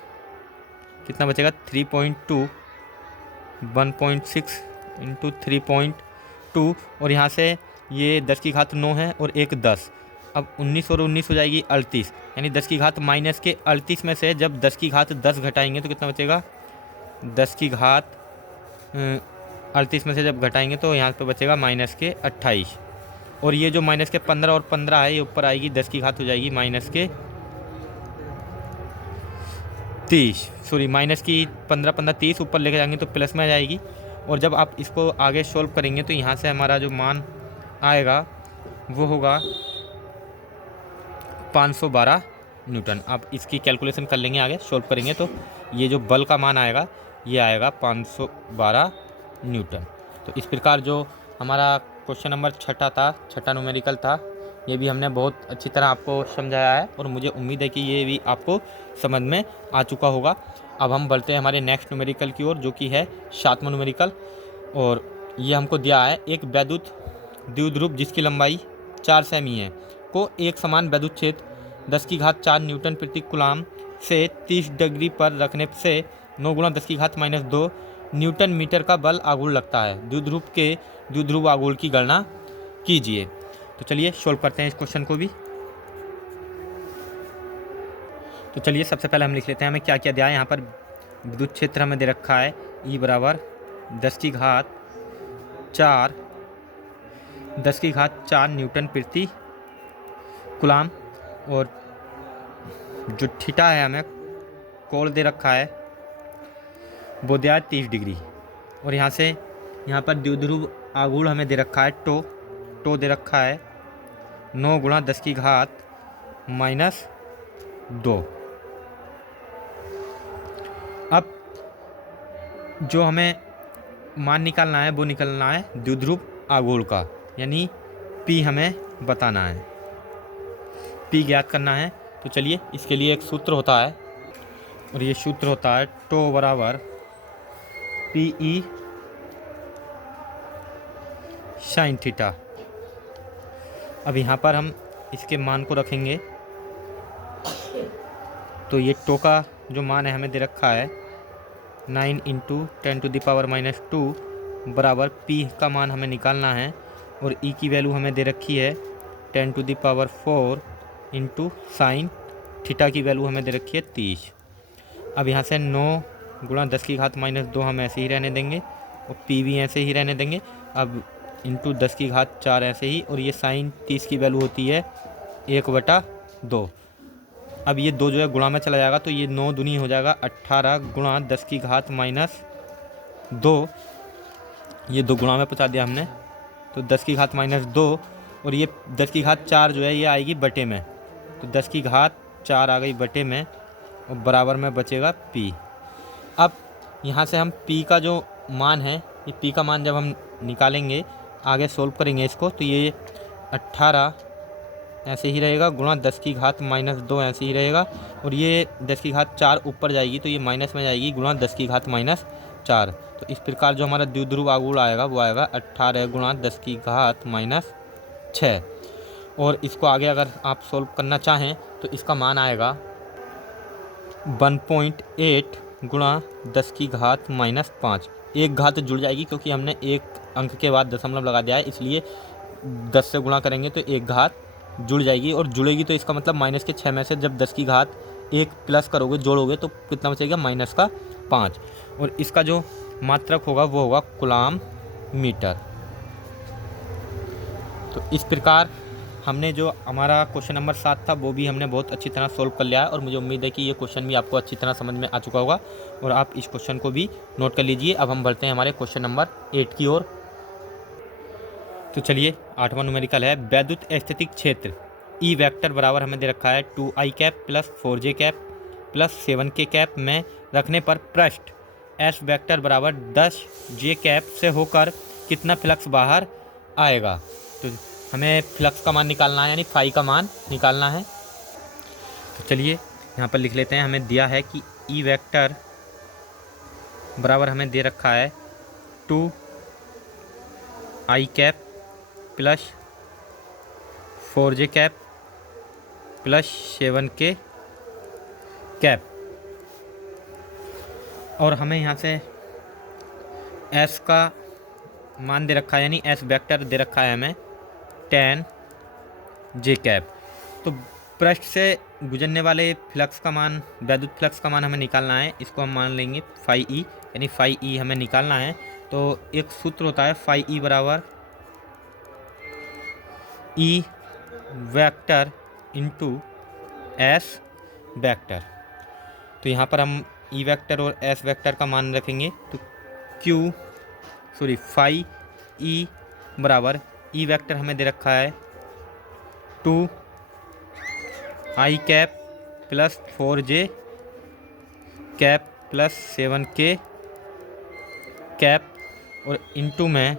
कितना बचेगा? 3.2, 1.6 इंटू 3.2, और यहाँ से ये 10 की घात 9 है और एक 10। अब 19 और 19 हो जाएगी 38, यानी 10 की घात माइनस के 38 में से जब 10 की घात 10 घटाएंगे तो कितना बचेगा? 10 की घात 38 में से जब घटाएंगे तो यहाँ पे बचेगा माइनस के 28। और ये जो माइनस के 15 और 15 है ये ऊपर आएगी, 10 की घात हो जाएगी माइनस के 30, सॉरी माइनस की 15 15 30, ऊपर लेके जाएंगे तो प्लस में आ जाएगी। और जब आप इसको आगे सोल्व करेंगे तो यहाँ से हमारा जो मान आएगा वो होगा 512 न्यूटन। आप इसकी कैलकुलेशन कर लेंगे, आगे सोल्व करेंगे तो ये जो बल का मान आएगा ये आएगा 512 न्यूटन। तो इस प्रकार जो हमारा क्वेश्चन नंबर छठा न्यूमेरिकल था, ये भी हमने बहुत अच्छी तरह आपको समझाया है और मुझे उम्मीद है कि ये भी आपको समझ में आ चुका होगा। अब हम बढ़ते हैं हमारे नेक्स्ट न्यूमेरिकल की ओर, जो कि है 7वां न्यूमेरिकल। और ये हमको दिया है एक वैद्युत द्विध्रुव जिसकी लंबाई 4 सेमी है को एक समान वैद्युत क्षेत्र 10 की घात 4 न्यूटन प्रति कूलाम से 30 डिग्री पर रखने से 9 गुणा 10 की घात -2 न्यूटन मीटर का बल आघूर्ण लगता है। द्विध्रुव के द्विध्रुव आघूर्ण की गणना कीजिए। तो चलिए सोल्व करते हैं इस क्वेश्चन को भी। तो चलिए सबसे पहले हम लिख लेते हैं हमें क्या क्या दिया है। यहाँ पर विद्युत क्षेत्र हमें दे रखा है E बराबर 10 की घात 4 न्यूटन प्रति कूलाम, और जो थीटा है हमें कोण दे रखा है वो दिया है 30 डिग्री। और यहाँ पर द्विध्रुव आघूर्ण हमें दे रखा है टो दे रखा है 9 गुणा 10 की घात -2। अब जो हमें मान निकालना है वो निकालना है द्विध्रुव आघूर्ण का, यानी P हमें बताना है, P ज्ञात करना है। तो चलिए इसके लिए एक सूत्र होता है और ये सूत्र होता है टो बराबर PE साइन थीटा। अब यहाँ पर हम इसके मान को रखेंगे तो ये टो का जो मान है हमें दे रखा है 9 × 10⁻² बराबर P का मान हमें निकालना है और E की वैल्यू हमें दे रखी है 10⁴ × साइन थीटा की वैल्यू हमें दे रखी है 30। अब यहाँ से 9 गुणा 10 की घात -2 हम ऐसे ही रहने देंगे और P भी ऐसे ही रहने देंगे। अब इंटू 10 की घात 4 ऐसे ही, और ये साइन 30 की वैल्यू होती है 1/2। अब ये 2 जो है गुणा में चला जाएगा तो ये 9 दूनी हो जाएगा 18 गुणा 10 की घात -2, ये 2 गुणा में पहुँचा दिया हमने तो 10 की घात -2, और ये 10 की घात 4 जो है ये आएगी बटे में, तो 10 की घात 4 आ गई बटे में और बराबर में बचेगा P। अब यहाँ से हम P का जो मान है, ये P का मान जब हम निकालेंगे आगे सोल्व करेंगे इसको, तो ये 18 ऐसे ही रहेगा गुणा 10 की घात -2 ऐसे ही रहेगा, और ये 10 की घात 4 ऊपर जाएगी तो ये माइनस में जाएगी गुणा 10 की घात -4। तो इस प्रकार जो हमारा द्विध्रुव आघूर्ण आएगा वो आएगा 18 गुणा 10 की घात -6। और इसको आगे अगर आप सोल्व करना चाहें तो इसका मान आएगा 1.8 गुणा 10 की घात -5। एक घात जुड़ जाएगी क्योंकि हमने एक अंक के बाद दशमलव लगा दिया है, इसलिए 10 से गुणा करेंगे तो एक घात जुड़ जाएगी, और जुड़ेगी तो इसका मतलब -6 में से जब 10 की घात 1 प्लस करोगे जोड़ोगे तो कितना बचेगा -5। और इसका जो मात्रक होगा वो होगा कूलाम मीटर। तो इस प्रकार हमने जो हमारा क्वेश्चन नंबर 7 था वो भी हमने बहुत अच्छी तरह सोल्व कर लिया है, और मुझे उम्मीद है कि ये क्वेश्चन भी आपको अच्छी तरह समझ में आ चुका होगा और आप इस क्वेश्चन को भी नोट कर लीजिए। अब हम बढ़ते हैं हमारे क्वेश्चन नंबर 8 की ओर। तो चलिए 8वां न्यूमेरिकल है वैद्युत स्थितिक क्षेत्र E वेक्टर बराबर हमें दे रखा है 2i cap plus 4j cap plus 7k cap में रखने पर पृष्ठ S वेक्टर बराबर 10j कैप से होकर कितना फ्लक्स बाहर आएगा। तो हमें फ्लक्स का मान निकालना है, यानी फाई का मान निकालना है। तो चलिए यहाँ पर लिख लेते हैं, हमें दिया है कि E वेक्टर बराबर हमें दे रखा है 2i cap plus 4j cap plus 7k cap, और हमें यहाँ से S का मान दे रखा है, यानी S वेक्टर दे रखा है हमें tan जे कैप। तो पृष्ठ से गुजरने वाले फ्लक्स का मान, वैद्युत फ्लक्स का मान हमें निकालना है। इसको हम मान लेंगे फाई ई, यानी फाई ई हमें निकालना है। तो एक सूत्र होता है फाई ई बराबर E vector into S vector. तो यहाँ पर हम ई वेक्टर और एस वेक्टर का मान रखेंगे। तो फाई ई बराबर ई वेक्टर हमें दे रखा है 2 I cap plus 4j cap plus 7k cap, और इंटू में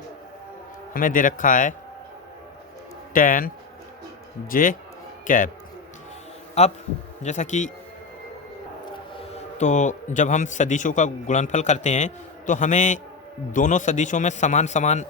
हमें दे रखा है 10j कैप। अब जैसा कि तो जब हम सदिशों का गुणनफल करते हैं तो हमें दोनों सदिशों में समान समान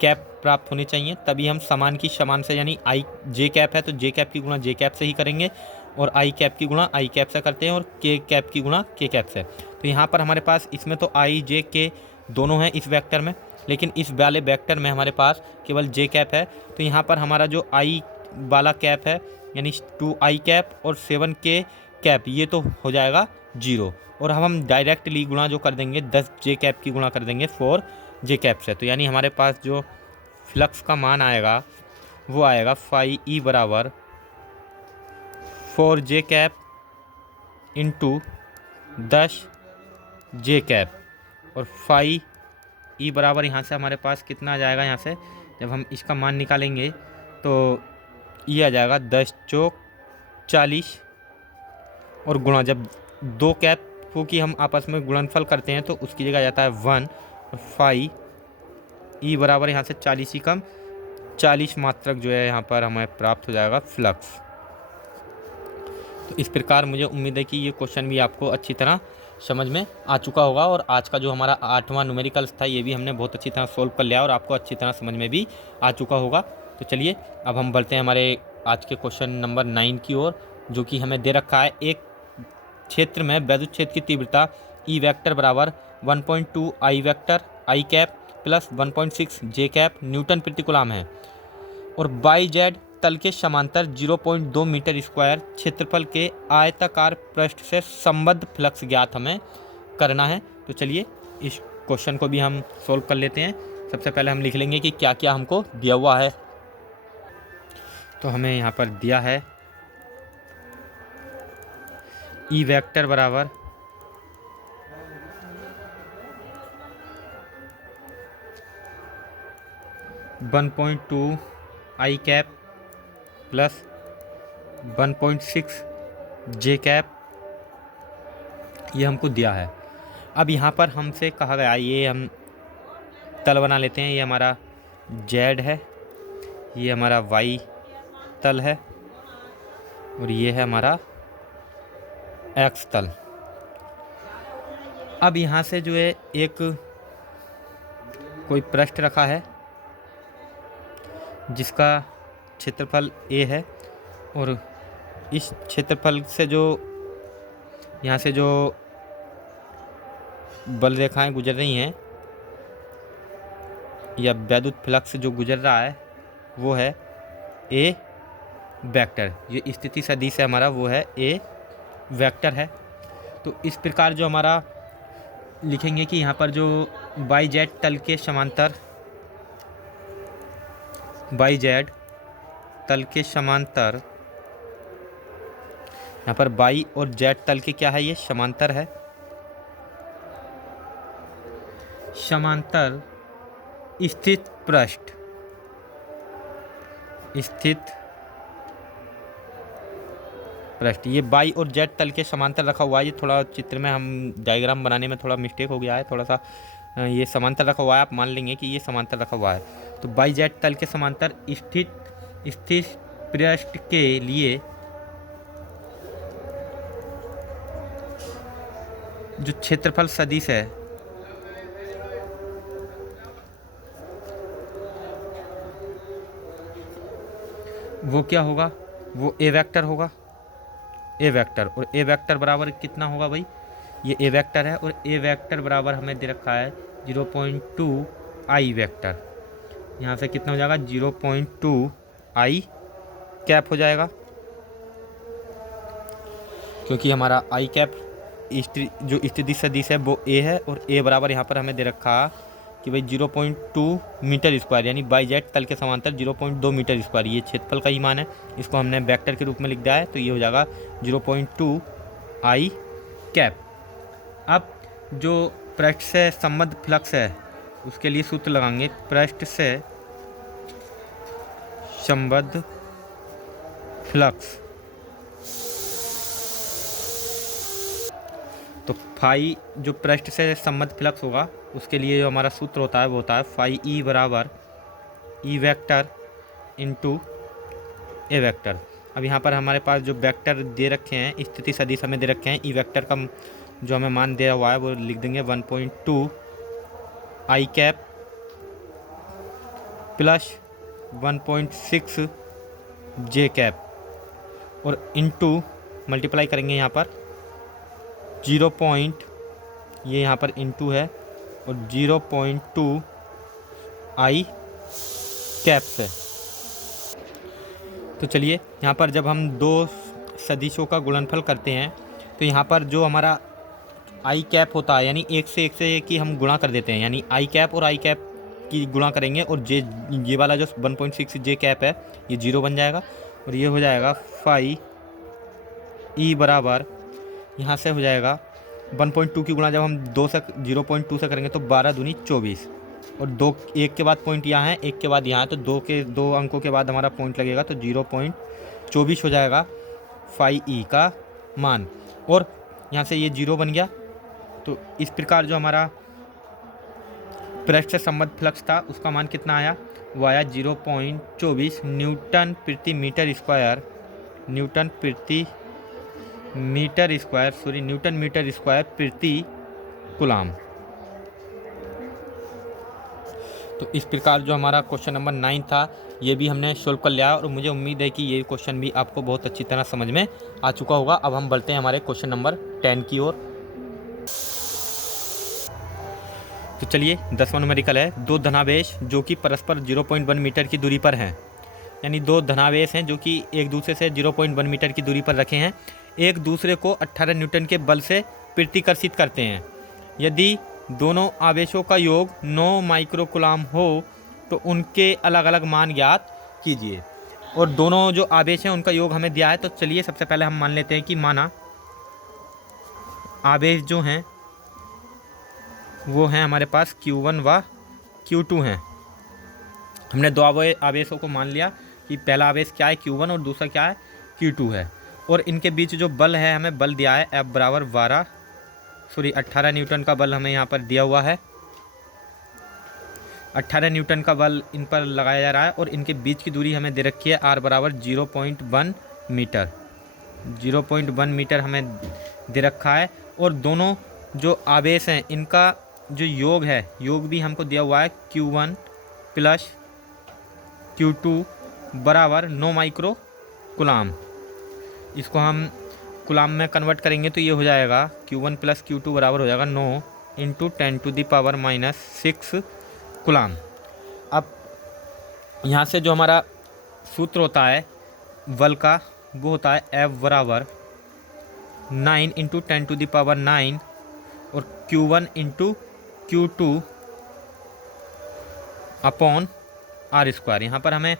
कैप प्राप्त होनी चाहिए, तभी हम समान की समान से, यानी आई जे कैप है तो जे कैप की गुणा जे कैप से ही करेंगे, और आई कैप की गुणा आई कैप से करते हैं, और के कैप की गुणा के कैप से। तो यहाँ पर हमारे पास इसमें तो आई जे के दोनों हैं इस वेक्टर में, लेकिन इस वाले वेक्टर में हमारे पास केवल जे कैप है। तो यहाँ पर हमारा जो आई वाला कैप है, यानी 2 आई कैप और 7k कैप, ये तो हो जाएगा 0, और हम डायरेक्टली गुणा जो कर देंगे 10 जे कैप की गुणा कर देंगे 4 जे कैप से। तो यानी हमारे पास जो फ्लक्स का मान आएगा वो आएगा फाई ई बराबर 4 जे कैप इंटू 10 जे कैप, और फाई ई बराबर यहाँ से हमारे पास कितना आ जाएगा, यहाँ से जब हम इसका मान निकालेंगे तो ये आ जाएगा 10 चौक 40, और गुणा जब दो कैपों की हम आपस में गुणनफल करते हैं तो उसकी जगह आ जाता है 1, और फाई ई बराबर यहाँ से 40 ही कम 40 मात्रक जो है यहाँ पर हमें प्राप्त हो जाएगा फ्लक्स। तो इस प्रकार मुझे उम्मीद है कि ये क्वेश्चन भी आपको अच्छी तरह समझ में आ चुका होगा, और आज का जो हमारा 8वां न्यूमेरिकल्स था ये भी हमने बहुत अच्छी तरह सोल्व कर लिया और आपको अच्छी तरह समझ में भी आ चुका होगा। तो चलिए अब हम बढ़ते हैं हमारे आज के क्वेश्चन नंबर 9 की ओर, जो कि हमें दे रखा है एक क्षेत्र में वैद्युत क्षेत्र की तीव्रता ई वेक्टर बराबर 1.2 आई वेक्टर आई कैप प्लस 1.6 जे कैप न्यूटन प्रति कूलम है, और बाई जेड तल के समांतर 0.2 मीटर स्क्वायर क्षेत्रफल के आयताकार पृष्ठ से संबद्ध फ्लक्स ज्ञात हमें करना है। तो चलिए इस क्वेश्चन को भी हम सोल्व कर लेते हैं। सबसे पहले हम लिख लेंगे कि क्या क्या हमको दिया हुआ है। तो हमें यहाँ पर दिया है ई वेक्टर बराबर 1.2 आई कैप प्लस 1.6 जे कैप, ये हमको दिया है। अब यहाँ पर हमसे कहा गया, ये हम तल बना लेते हैं। ये हमारा जेड है, ये हमारा वाई तल है, और ये है हमारा एक्स तल। अब यहाँ से जो है एक कोई पृष्ठ रखा है जिसका क्षेत्रफल a है, और इस क्षेत्रफल से जो यहाँ से जो बल रेखाएं गुजर रही हैं या वैद्युत फ्लक्स जो गुजर रहा है वो है a वेक्टर। ये स्थिति सदिश है हमारा, वो है a वेक्टर है। तो इस प्रकार जो हमारा लिखेंगे कि यहाँ पर जो बाई जेड तल के समांतर, बाई जेड तल के समांतर, यहाँ पर बाई और जेड तल के क्या है, ये समांतर है। समांतर स्थित पृष्ठ, स्थित पृष्ठ, ये बाई और जेड तल के समांतर रखा हुआ है। ये थोड़ा चित्र में हम डायग्राम बनाने में थोड़ा मिस्टेक हो गया है, थोड़ा सा ये समांतर रखा हुआ है, आप मान लेंगे कि ये समांतर रखा हुआ है। तो बाई जेड तल के समांतर स्थित पृष्ठ के लिए जो क्षेत्रफल सदिश है वो क्या होगा, वो ए वेक्टर होगा, ए वेक्टर। और ए वेक्टर बराबर कितना होगा भाई, ये ए वेक्टर है, और ए वेक्टर बराबर हमें दे रखा है 0.2 आई वेक्टर। यहाँ से कितना हो जाएगा 0.2 आई कैप हो जाएगा, क्योंकि हमारा आई कैप जो स्थिति सदिश है वो ए है और ए बराबर यहाँ पर हमें दे रखा कि भाई 0.2 मीटर स्क्वायर, यानी बाई जेट तल के समांतर 0.2 मीटर स्क्वायर, ये क्षेत्रफल का ही मान है। इसको हमने वेक्टर के रूप में लिख दिया है, तो ये हो जाएगा 0.2 आई कैप। अब जो पृष्ठ से संबद्ध फ्लक्स है उसके लिए सूत्र लगाएंगे। पृष्ठ से संबद्ध फ्लक्स, तो फाई जो पृष्ठ से संबद्ध फ्लक्स होगा उसके लिए जो हमारा सूत्र होता है वो होता है फाई ई बराबर ई वेक्टर इंटू ए वेक्टर। अब यहाँ पर हमारे पास जो वेक्टर दे रखे हैं, स्थिति सदिश हमें दे रखे हैं, ई वेक्टर का जो हमें मान दिया हुआ है वो लिख देंगे 1.2 आई कैप प्लस 1.6 जे कैप, और इनटू मल्टीप्लाई करेंगे यहाँ पर 0. ये यहाँ पर इनटू है और 0.2 आई कैप से। तो चलिए यहाँ पर जब हम दो सदिशों का गुणनफल करते हैं तो यहाँ पर जो हमारा आई कैप होता है, यानी एक से एक ही हम गुणा कर देते हैं, यानी आई कैप और आई कैप की गुणा करेंगे और ये वाला जो 1.6 जे कैप है ये 0 बन जाएगा, और ये हो जाएगा फाई ई बराबर यहाँ से हो जाएगा 1.2 की गुणा जब हम 0.2 से करेंगे तो 12 दूनी 24, और दो एक के बाद पॉइंट यहाँ है, एक के बाद यहाँ है, तो दो अंकों के बाद हमारा पॉइंट लगेगा, तो 0.24 हो जाएगा फाई ई का मान, और यहाँ से ये 0 बन गया। तो इस प्रकार जो हमारा पृष्ठ से संबद्ध फ्लक्स था उसका मान कितना आया, वो आया 0.24 न्यूटन प्रति metre square, newton metre square प्रति कूलाम। तो इस प्रकार जो हमारा क्वेश्चन नंबर 9 था ये भी हमने सोल्व कर लिया, और मुझे उम्मीद है कि ये क्वेश्चन भी आपको बहुत अच्छी तरह समझ में आ चुका होगा। अब हम बढ़ते हैं हमारे क्वेश्चन नंबर 10 की ओर। तो चलिए 10वां न्यूमेरिकल है, दो धनावेश जो कि परस्पर 0.1 मीटर की दूरी पर हैं, यानी दो धनावेश हैं जो कि एक दूसरे से 0.1 मीटर की दूरी पर रखे हैं, एक दूसरे को 18 न्यूटन के बल से प्रतिकर्षित करते हैं। यदि दोनों आवेशों का योग 9 माइक्रोकूलाम हो तो उनके अलग अलग मान ज्ञात कीजिए। और दोनों जो आवेश हैं उनका योग हमें दिया है, तो चलिए सबसे पहले हम मान लेते हैं कि माना आवेश जो हैं वो हैं हमारे पास Q1 व Q2 हैं। हमने दो आवेशों को मान लिया कि पहला आवेश क्या है Q1 और दूसरा क्या है Q2 है, और इनके बीच जो बल है हमें बल दिया है F बराबर 18 न्यूटन का बल हमें यहाँ पर दिया हुआ है। 18 न्यूटन का बल इन पर लगाया जा रहा है, और इनके बीच की दूरी हमें दे रखी है R बराबर 0.1 मीटर, 0.1 मीटर हमें दे रखा है। और दोनों जो आवेश हैं इनका जो योग है, योग भी हमको दिया हुआ है Q1 प्लस Q2 बराबर 9 माइक्रो कूलाम। इसको हम कूलाम में कन्वर्ट करेंगे तो ये हो जाएगा Q1 प्लस Q2 बराबर हो जाएगा 9 इंटू 10⁻⁻6 कूलाम। अब यहाँ से जो हमारा सूत्र होता है बल का वो होता है F बराबर 9 इंटू 10⁹ और Q1 into Q2 upon R square. यहाँ पर हमें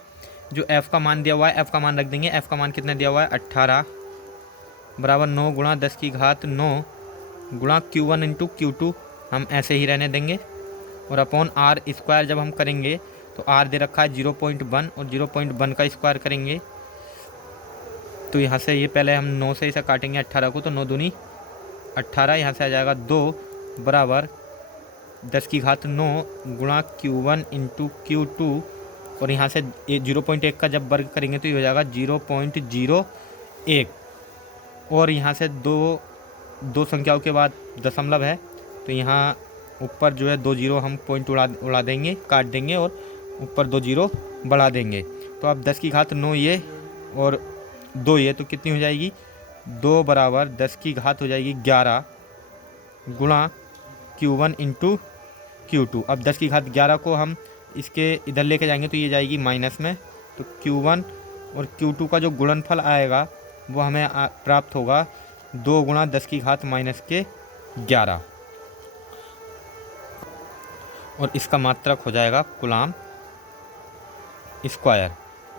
जो F का मान दिया हुआ है F का मान रख देंगे। F का मान कितना दिया हुआ है 18 बराबर 9 गुणा 10⁹ गुणा Q1 इंटू Q2 हम ऐसे ही रहने देंगे, और अपॉन R स्क्वायर जब हम करेंगे तो R दे रखा है 0.1 और 0.1 का स्क्वायर करेंगे तो यहाँ से ये पहले हम 9 से इसे काटेंगे 18 को, तो 9 दूनी 18, यहाँ से आ जाएगा 2 बराबर 10⁹ गुणा Q1 इंटू Q2, और यहाँ से 0.1 का जब वर्ग करेंगे तो ये हो जाएगा 0.01, और यहाँ से दो संख्याओं के बाद दशमलव है तो यहाँ ऊपर जो है 2 जीरो हम पॉइंट उड़ा देंगे, काट देंगे, और ऊपर 2 जीरो बढ़ा देंगे। तो अब 10⁹ ये और 2 ये, तो कितनी हो जाएगी 2 बराबर 10⁻⁻ हो जाएगी 11 गुणा Q1 इंटू Q2। अब 10⁻11 को हम इसके इधर लेके जाएंगे तो ये जाएगी माइनस में, तो Q1 और Q2 का जो गुणनफल आएगा वो हमें प्राप्त होगा 2 गुणा 10 की घात माइनस के 11 और इसका मात्रक हो जाएगा कूलाम स्क्वायर,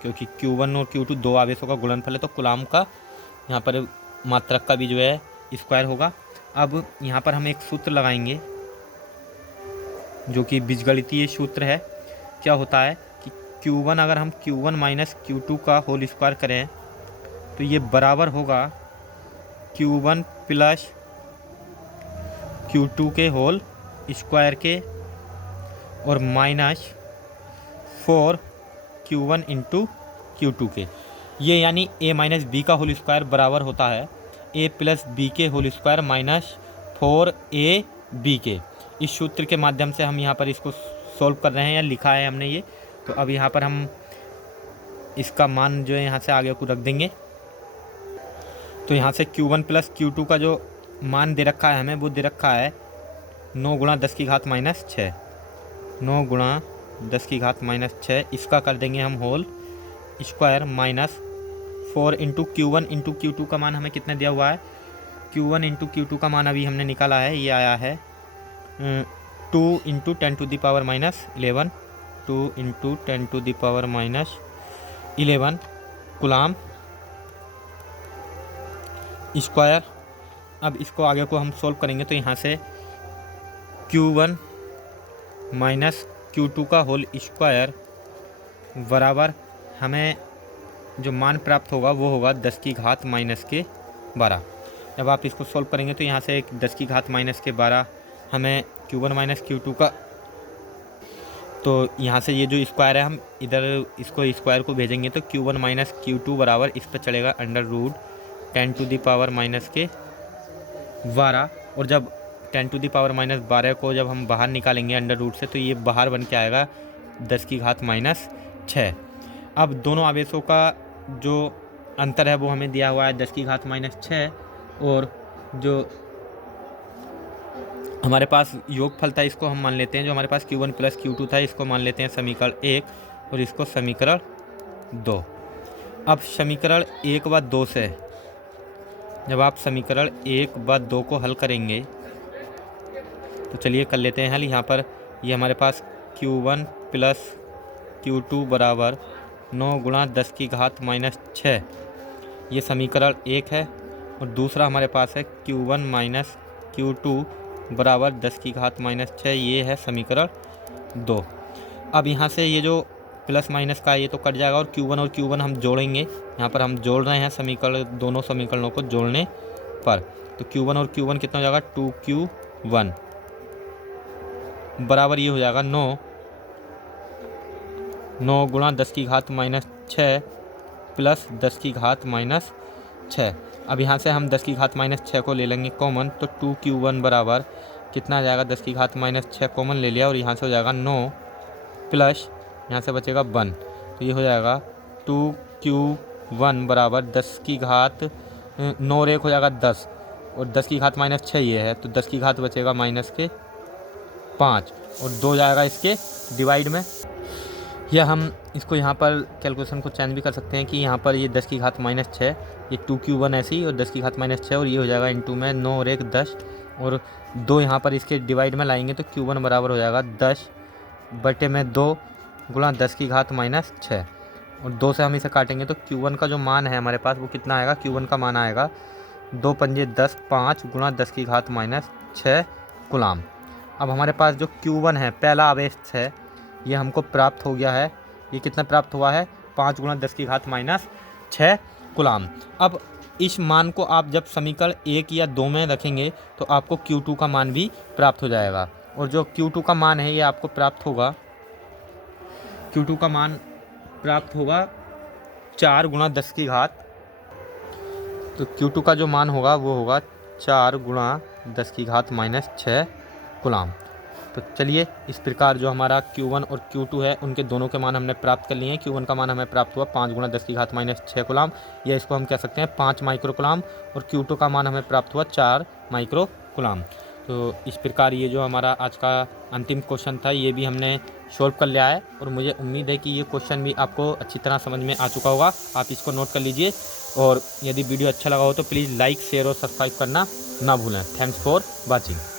क्योंकि Q1 और Q2 दो आवेशों का गुणनफल है तो कूलाम का यहाँ पर मात्रक का भी जो है स्क्वायर होगा। अब यहाँ पर हम एक सूत्र लगाएंगे जो कि बीजगणितीय सूत्र है। क्या होता है कि Q1 अगर हम Q1 माइनस Q2 का होल स्क्वायर करें तो ये बराबर होगा Q1 प्लस Q2 के होल स्क्वायर के और माइनस 4 Q1 इंटू Q2 के। ये यानी a माइनस बी का होल स्क्वायर बराबर होता है a प्लस बी के होल स्क्वायर माइनस 4ab के। इस सूत्र के माध्यम से हम यहाँ पर इसको सॉल्व कर रहे हैं या लिखा है हमने ये। तो अब यहाँ पर हम इसका मान जो है यहाँ से आगे को रख देंगे। तो यहाँ से Q1 प्लस Q2 का जो मान दे रखा है हमें वो दे रखा है 9 गुणा 10 की घात माइनस 6, 9 गुणा 10 की घात माइनस 6। इसका कर देंगे हम whole square minus 4 into Q1 into Q2 का मान हमें कितना दिया हुआ है। Q1 इंटू Q2 का मान अभी हमने निकाला है, ये आया है 2 into 10 to the power minus 11, 2 into 10 to the power minus 11 coulomb square. अब इसको आगे को हम सॉल्व करेंगे तो यहाँ से Q1 माइनस Q2 का होल स्क्वायर बराबर हमें जो मान प्राप्त होगा वो होगा 10 की घात माइनस के 12। जब आप इसको सॉल्व करेंगे तो यहाँ से 10 की घात माइनस के 12 हमें Q1 माइनस Q2 का, तो यहाँ से ये जो स्क्वायर है हम इधर इसको स्क्वायर को भेजेंगे तो Q1 माइनस Q2 बराबर इस पर चलेगा under root 10 to the power minus के 12। और जब 10 टू द पावर माइनस 12 को जब हम बाहर निकालेंगे अंडर रूट से तो ये बाहर बन के आएगा 10 की घात माइनस 6। अब दोनों आवेशों का जो अंतर है वो हमें दिया हुआ है 10 की घात माइनस 6, और जो हमारे पास योगफल था इसको हम मान लेते हैं, जो हमारे पास Q1 प्लस Q2 था इसको मान लेते हैं समीकरण 1 और इसको समीकरण 2। अब समीकरण 1 व 2 से जब आप समीकरण 1 व 2 को हल करेंगे तो चलिए कर लेते हैं हल। यहाँ पर ये हमारे पास Q1 प्लस Q2 बराबर 9 गुणा 10 की घात माइनस 6, ये समीकरण 1 है। और दूसरा हमारे पास है Q1 माइनस Q2 बराबर 10 की घात माइनस 6, ये है समीकरण 2। अब यहाँ से ये जो प्लस माइनस का ये तो कट जाएगा और Q1 हम जोड़ेंगे। यहाँ पर हम जोड़ रहे हैं समीकरण, दोनों समीकरणों को जोड़ने पर तो Q1 और Q1 कितना हो जाएगा 2Q1 बराबर ये हो जाएगा 9 गुणा 10 की घात माइनस 6 प्लस 10 की घात माइनस 6। अब यहाँ से हम 10 की घात माइनस 6 को ले लेंगे कॉमन तो 2Q1 बराबर कितना आ जाएगा 10 की घात माइनस 6 कॉमन ले लिया और यहाँ से हो जाएगा 9 प्लस यहाँ से बचेगा 1, तो ये हो जाएगा 2Q1 बराबर 10 की घात 9 और 1 हो जाएगा 10 और 10 की घात माइनस 6 ये है तो 10 की घात बचेगा माइनस के 5 और 2 जाएगा इसके डिवाइड में। या हम इसको यहाँ पर कैलकुलेशन को चेंज भी कर सकते हैं कि यहाँ पर ये 10 की घात माइनस 6, ये 2Q1 ऐसी और 10 की घात माइनस 6 और ये हो जाएगा इंटू में 9 और 1 10 और 2 यहाँ पर इसके डिवाइड में लाएंगे तो Q1 बराबर हो जाएगा 10 बटे में 2 गुणा 10 की घात माइनस 6 और 2 से हम इसे काटेंगे तो Q1 का जो मान है हमारे पास वो कितना आएगा। Q1 का मान आएगा 2 पंजे 10 5 गुणा 10 की घात माइनस 6 कूलाम। अब हमारे पास जो Q1 है पहला आवेश है ये हमको प्राप्त हो गया है। ये कितना प्राप्त हुआ है 5 गुणा 10 की घात माइनस 6 कूलाम। अब इस मान को आप जब समीकरण 1 या 2 में रखेंगे तो आपको Q2 का मान भी प्राप्त हो जाएगा और जो Q2 का मान है ये आपको प्राप्त होगा, Q2 का मान प्राप्त होगा 4 गुणा 10 की घात, तो Q2 का जो मान होगा वो होगा 4 गुणा 10 की घात माइनस 6 कूलाम। तो चलिए इस प्रकार जो हमारा Q1 और Q2 है उनके दोनों के मान हमने प्राप्त कर लिए हैं। Q1 का मान हमें प्राप्त हुआ 5 गुणा 10 की घात माइनस 6 कूलाम, या इसको हम कह सकते हैं 5 माइक्रो कूलाम, और Q2 का मान हमें प्राप्त हुआ 4 माइक्रो कूलाम। तो इस प्रकार ये जो हमारा आज का अंतिम क्वेश्चन था ये भी हमने सॉल्व कर लिया है, और मुझे उम्मीद है कि ये क्वेश्चन भी आपको अच्छी तरह समझ में आ चुका होगा। आप इसको नोट कर लीजिए, और यदि वीडियो अच्छा लगा हो तो प्लीज़ लाइक, शेयर और सब्सक्राइब करना ना भूलें। Thanks for watching.